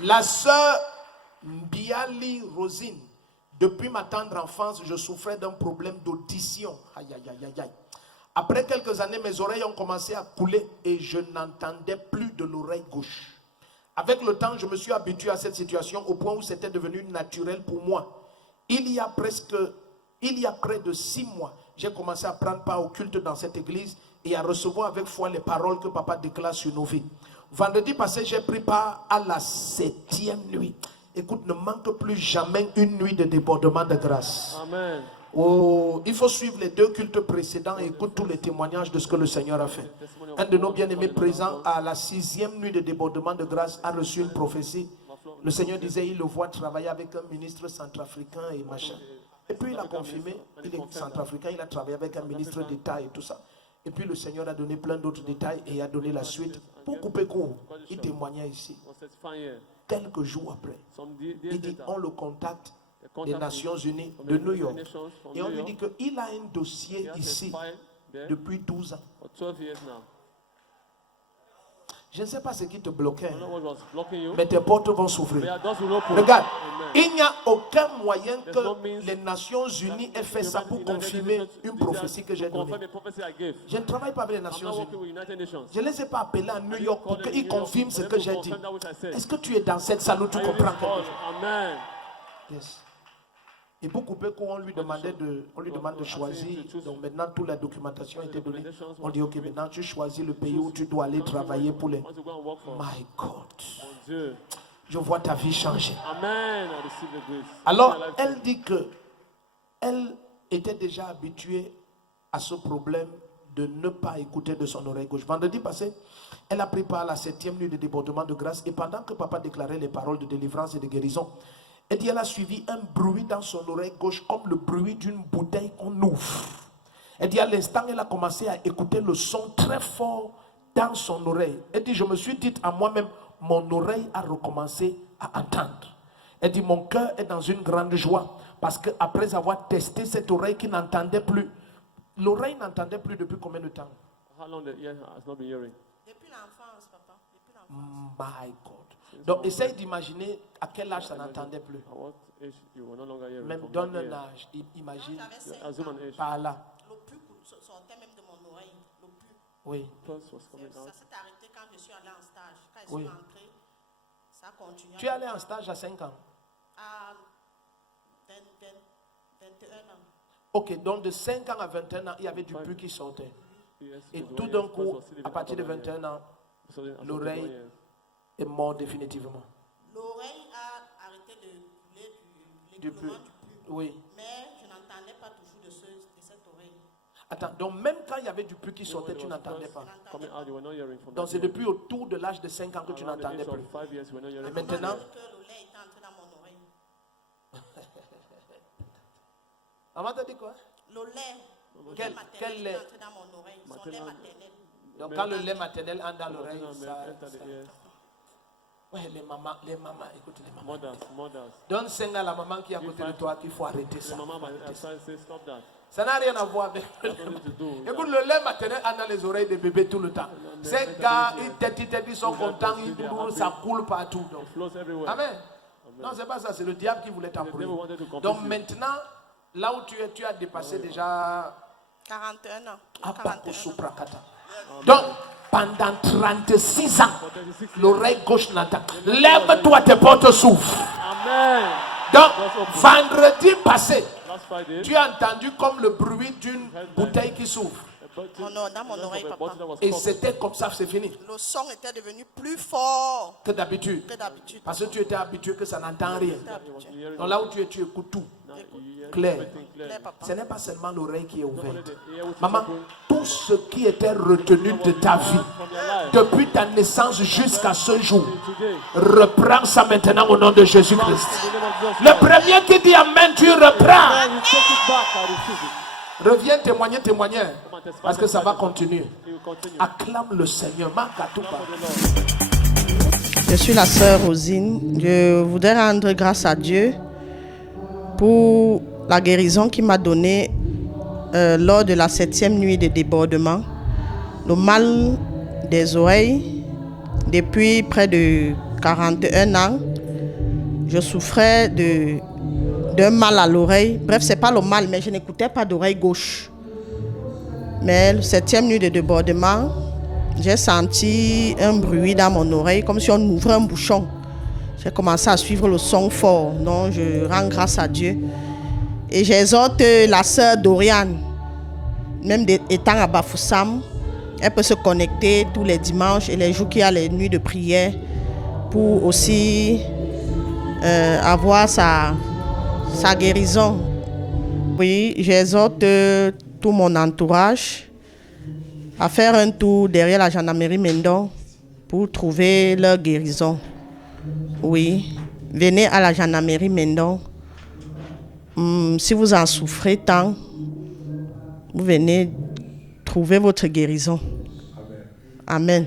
La sœur Biali Rosine, depuis ma tendre enfance, je souffrais d'un problème d'audition. Aïe, aïe, aïe, aïe, aïe. Après quelques années, mes oreilles ont commencé à couler et je n'entendais plus de l'oreille gauche. Avec le temps, je me suis habitué à cette situation au point où c'était devenu naturel pour moi. Il y a près de 6 mois, j'ai commencé à prendre part au culte dans cette église et à recevoir avec foi les paroles que papa déclare sur nos vies. Vendredi passé, j'ai pris part à la 7e nuit. Écoute, ne manque plus jamais une nuit de débordement de grâce. Amen. Oh, il faut suivre les 2 cultes précédents et écoute tous les témoignages de ce que le Seigneur a fait. Un de nos bien-aimés présents à la 6e nuit de débordement de grâce a reçu une prophétie. Le Seigneur disait, il le voit travailler avec un ministre centrafricain et machin. Et puis il a confirmé, il est centrafricain, il a travaillé avec un ministre d'État et tout ça. Et puis le Seigneur a donné plein d'autres détails et a donné la suite. Pour couper court, il témoignait ici. Quelques jours après, il dit, on le contacte des Nations Unies de New York. Et on lui dit qu'il a un dossier ici depuis 12 ans. Je ne sais pas ce qui te bloquait, mais tes portes vont s'ouvrir. Regarde, il n'y a aucun moyen que les Nations Unies aient fait ça pour confirmer une prophétie que j'ai donnée. Je ne travaille pas avec les Nations Unies. Je ne les ai pas appelés à New York pour qu'ils confirment ce que j'ai dit. Est-ce que tu es dans cette salle où tu comprends quelque chose? Yes. Et pour couper court, on lui demande de choisir. Donc maintenant, toute la documentation a été donnée. On dit, ok, maintenant tu choisis le pays où tu dois aller travailler pour les... My God. Je vois ta vie changer. Alors, elle dit que elle était déjà habituée à ce problème de ne pas écouter de son oreille gauche. Vendredi passé, elle a pris part à la 7e nuit de débordement de grâce. Et pendant que papa déclarait les paroles de délivrance et de guérison, elle dit, elle a suivi un bruit dans son oreille gauche comme le bruit d'une bouteille qu'on ouvre. Elle dit, à l'instant, elle a commencé à écouter le son très fort dans son oreille. Elle dit, je me suis dit à moi-même, mon oreille a recommencé à entendre. Elle dit, mon cœur est dans une grande joie parce qu'après avoir testé cette oreille qui n'entendait plus, l'oreille n'entendait plus depuis combien de temps? Depuis l'enfance, papa. My God. Donc, essaye d'imaginer à quel âge ça n'entendait plus. Même donne un âge. Imagine. Par là. Le plus sortait même de mon oreille. Le plus. Oui. Ça s'est arrêté quand je suis allé en stage. Quand je suis rentré, ça a continué. Tu es allé en stage à 5 ans? À 21 ans. Ok, donc de 5 ans à 21 ans, il y avait du pus qui sortait. Et tout d'un coup, à partir de 21 ans, l'oreille est morte définitivement. L'oreille a arrêté de couler du pus. Oui. Mais je n'entendais pas toujours de cette oreille. Attends, donc même quand il y avait du pus qui sortait, tu n'entendais pas. Donc c'est depuis autour de l'âge de 5 ans que tu n'entendais plus. Et maintenant, maman t'a dit quoi? Le lait. Quel lait? Entré dans mon oreille. Son lait maternel. Donc quand le lait maternel entre dans l'oreille, ça... Oui, les mamans, écoute les mamans. Donne 5 à la maman qui est à côté de toi qu'il faut arrêter ça. Ça n'a rien à voir avec le lait. Écoute, le lait maternel entre dans les oreilles des bébés tout le temps. Ces gars, ils sont contents, ça coule partout. Donc. Amen. Non, c'est pas ça, c'est le diable qui voulait t'embrouiller. Donc maintenant, là où tu as dépassé déjà 41 ans. Donc, pendant 36 ans, l'oreille gauche n'entend. Lève-toi, tes portes s'ouvrent. Donc, vendredi passé, tu as entendu comme le bruit d'une bouteille qui s'ouvre. Dans mon oreille, papa. Et c'était comme ça, c'est fini. Le son était devenu plus fort que d'habitude. Parce que tu étais habitué que ça n'entend rien. Donc là où tu es, tu écoutes tout. Clair. Ce n'est pas seulement l'oreille qui est ouverte. Maman, tout ce qui était retenu de ta vie, depuis ta naissance jusqu'à ce jour, reprends ça maintenant au nom de Jésus-Christ. Le premier qui dit Amen, tu reprends. Reviens témoigner. Parce que ça va continuer. Acclame le Seigneur. Je suis la sœur Rosine. Je voudrais rendre grâce à Dieu pour la guérison qu'il m'a donnée lors de la 7e nuit de débordement. Le mal des oreilles, depuis près de 41 ans. Je souffrais d'un mal à l'oreille. Bref, c'est pas le mal, mais je n'écoutais pas d'oreille gauche. Mais le 7e nuit de débordement, j'ai senti un bruit dans mon oreille, comme si on ouvrait un bouchon. J'ai commencé à suivre le son fort. Donc, je rends grâce à Dieu. Et j'exhorte la sœur Doriane, même étant à Bafoussam, elle peut se connecter tous les dimanches et les jours qu'il y a les nuits de prière pour aussi avoir sa guérison. Oui, j'exhorte tout mon entourage à faire un tour derrière la gendarmerie Mendon pour trouver leur guérison. Oui, venez à la gendarmerie Mendon. Si vous en souffrez tant, vous venez trouver votre guérison. Amen. Amen.